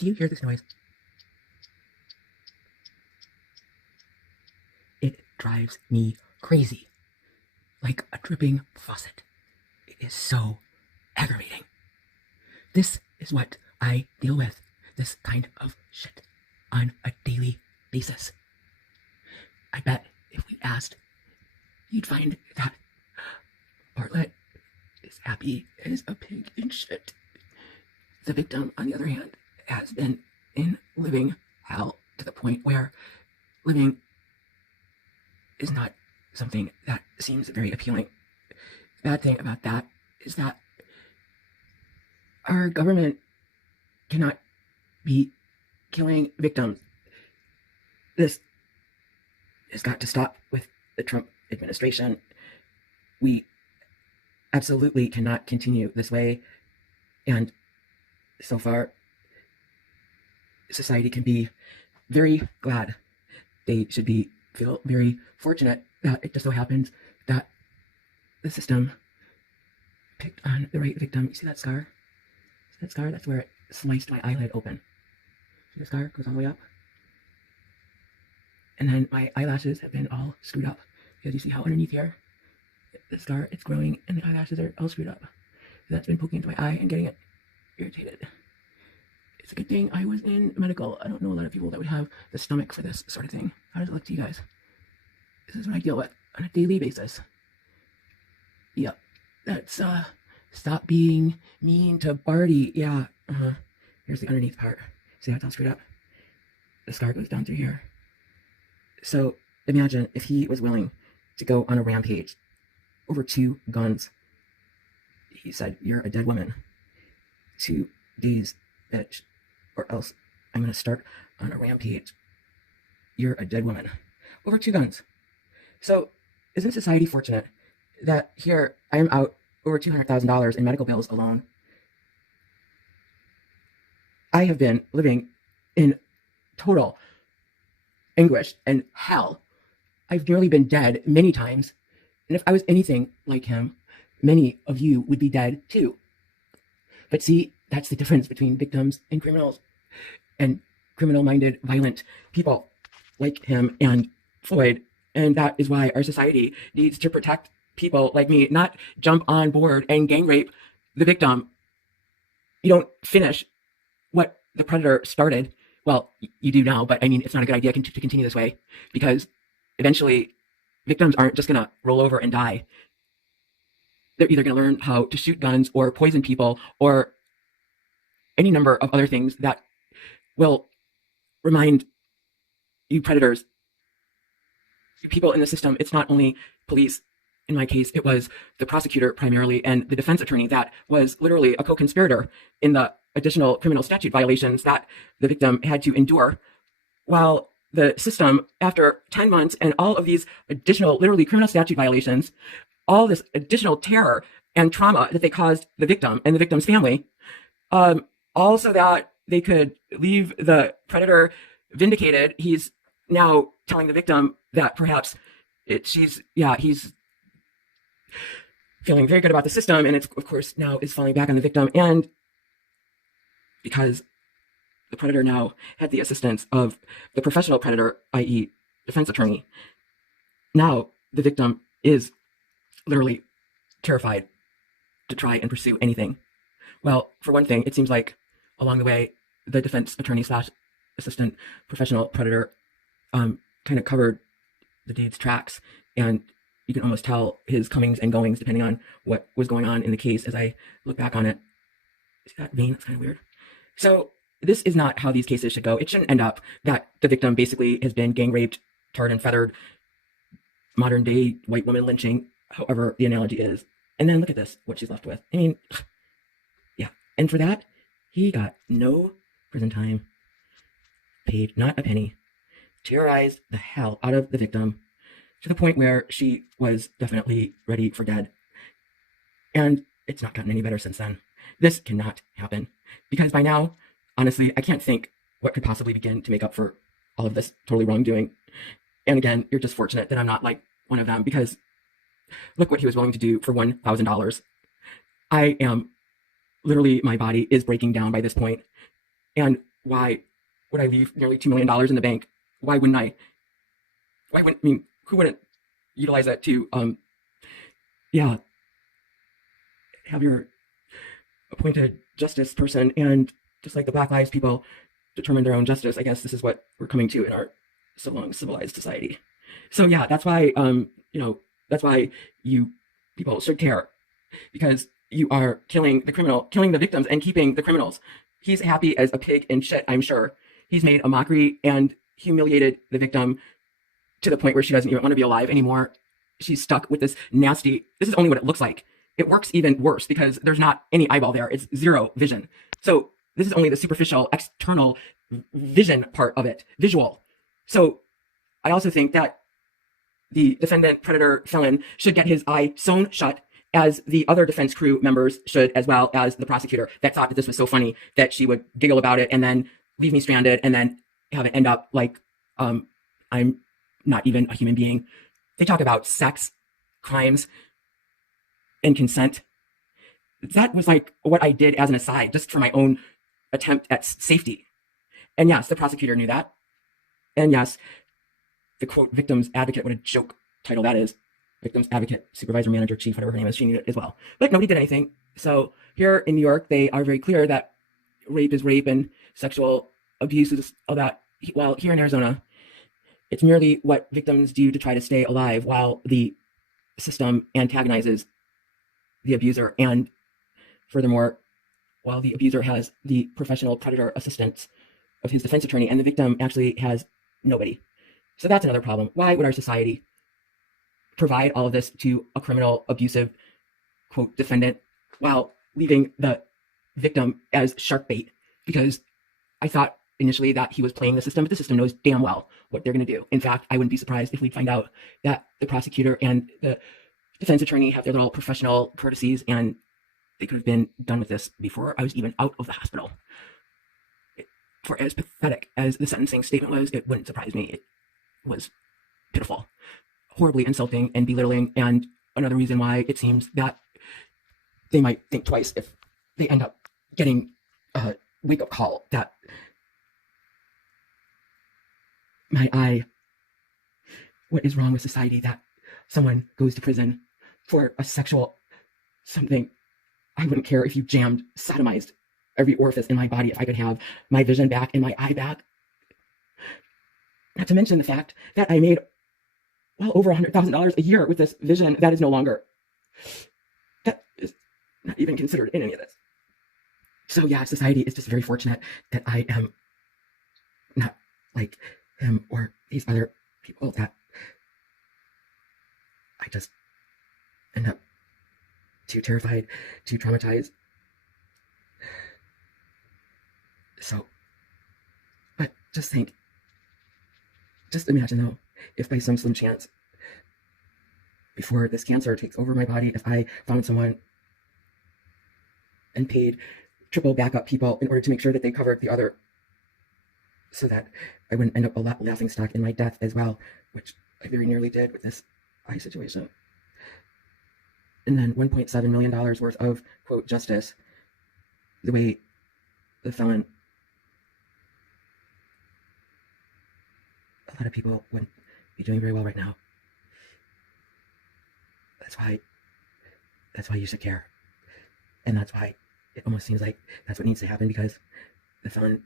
Do you hear this noise? It drives me crazy. Like a dripping faucet. It is so aggravating. This is what I deal with. This kind of shit. On a daily basis. I bet if we asked, you'd find that Bartlett is happy as a pig in shit. The victim, on the other hand, has been in living hell to the point where living is not something that seems very appealing. The bad thing about that is that our government cannot be killing victims. This has got to stop with the Trump administration. We absolutely cannot continue this way. And so far, society can be very glad. They should feel very fortunate that it just so happens that the system picked on the right victim. You see that scar? See that scar? That's where it sliced my eyelid open. See the scar? Goes all the way up. And then my eyelashes have been all screwed up. Because you see how underneath here, the scar, it's growing, and the eyelashes are all screwed up. So that's been poking into my eye and getting it irritated. It's a good thing I was in medical. I don't know a lot of people that would have the stomach for this sort of thing. How does it look to you guys? This is what I deal with on a daily basis. Yep. That's, stop being mean to Barty. Yeah, Here's the underneath part. See how it's all screwed up? The scar goes down through here. So imagine if he was willing to go on a rampage over 2 guns. He said, "You're a dead woman. 2 days, bitch, or else I'm going to start on a rampage. You're a dead woman." Over 2 guns. So isn't society fortunate that here I am out over $200,000 in medical bills alone? I have been living in total anguish and hell. I've nearly been dead many times. And if I was anything like him, many of you would be dead too. But see, that's the difference between victims and criminals. And criminal-minded, violent people like him and Floyd. And that is why our society needs to protect people like me, not jump on board and gang rape the victim. You don't finish what the predator started. Well, you do now, but I mean, it's not a good idea to continue this way, because eventually victims aren't just going to roll over and die. They're either going to learn how to shoot guns or poison people or any number of other things that will remind you predators, people in the system. It's not only police. In my case, it was the prosecutor primarily and the defense attorney that was literally a co-conspirator in the additional criminal statute violations that the victim had to endure, while the system, after 10 months and all of these additional literally criminal statute violations, all this additional terror and trauma that they caused the victim and the victim's family, all so that they could leave the predator vindicated. He's now telling the victim that perhaps he's feeling very good about the system, and it's, of course, now is falling back on the victim. And because the predator now had the assistance of the professional predator, i.e. defense attorney, now the victim is literally terrified to try and pursue anything. Well, for one thing, it seems like along the way, the defense attorney / assistant professional predator kind of covered the dude's tracks, and you can almost tell his comings and goings depending on what was going on in the case as I look back on it. See that vein? That's kind of weird. So this is not how these cases should go. It shouldn't end up that the victim basically has been gang raped, tarred and feathered, modern day white woman lynching, however the analogy is. And then look at this, what she's left with. I mean, yeah. And for that, he got no prison time, paid not a penny, terrorized the hell out of the victim to the point where she was definitely ready for dead. And it's not gotten any better since then. This cannot happen, because by now, honestly, I can't think what could possibly begin to make up for all of this totally wrongdoing. And again, you're just fortunate that I'm not like one of them, because look what he was willing to do for $1,000. I am literally, my body is breaking down by this point. And why would I leave nearly $2 million in the bank? Why wouldn't I? Why wouldn't, I mean, who wouldn't utilize that to, yeah, have your appointed justice person and just like the Black Lives people determine their own justice? I guess this is what we're coming to in our so long civilized society. So yeah, that's why, that's why you people should care, because you are killing the criminal, killing the victims and keeping the criminals. He's happy as a pig in shit, I'm sure. He's made a mockery and humiliated the victim to the point where she doesn't even want to be alive anymore. She's stuck with this nasty, this is only what it looks like. It works even worse because there's not any eyeball there. It's zero vision. So this is only the superficial, external vision part of it, visual. So I also think that the defendant, predator, felon should get his eye sewn shut, as the other defense crew members should, as well as the prosecutor that thought that this was so funny that she would giggle about it and then leave me stranded and then have it end up like I'm not even a human being. They talk about sex, crimes, and consent. That was like what I did as an aside, just for my own attempt at safety. And yes, the prosecutor knew that. And yes, the quote victim's advocate, what a joke title that is. Victim's advocate, supervisor, manager, chief, whatever her name is, she knew it as well. But nobody did anything. So here in New York, they are very clear that rape is rape and sexual abuse is all that. While here in Arizona, it's merely what victims do to try to stay alive while the system antagonizes the abuser. And furthermore, while the abuser has the professional predator assistance of his defense attorney and the victim actually has nobody. So that's another problem. Why would our society provide all of this to a criminal, abusive, quote, defendant while leaving the victim as shark bait? Because I thought initially that he was playing the system, but the system knows damn well what they're going to do. In fact, I wouldn't be surprised if we'd find out that the prosecutor and the defense attorney have their little professional courtesies and they could have been done with this before I was even out of the hospital. For as pathetic as the sentencing statement was, it wouldn't surprise me. It was pitiful, horribly insulting and belittling, and another reason why it seems that they might think twice if they end up getting a wake-up call that what is wrong with society that someone goes to prison for a sexual something? I wouldn't care if you jammed, sodomized every orifice in my body if I could have my vision back and my eye back. Not to mention the fact that I made well over $100,000 a year with this vision that is no longer, that is not even considered in any of this. So yeah, society is just very fortunate that I am not like him or these other people that I just end up too terrified, too traumatized. So, but just imagine though, if by some slim chance, before this cancer takes over my body, if I found someone and paid triple backup people in order to make sure that they covered the other, so that I wouldn't end up a laughing stock in my death as well, which I very nearly did with this eye situation. And then $1.7 million worth of, quote, justice, the way the felon, a lot of people wouldn't be doing very well right now. That's why you should care. And that's why it almost seems like that's what needs to happen, because the felon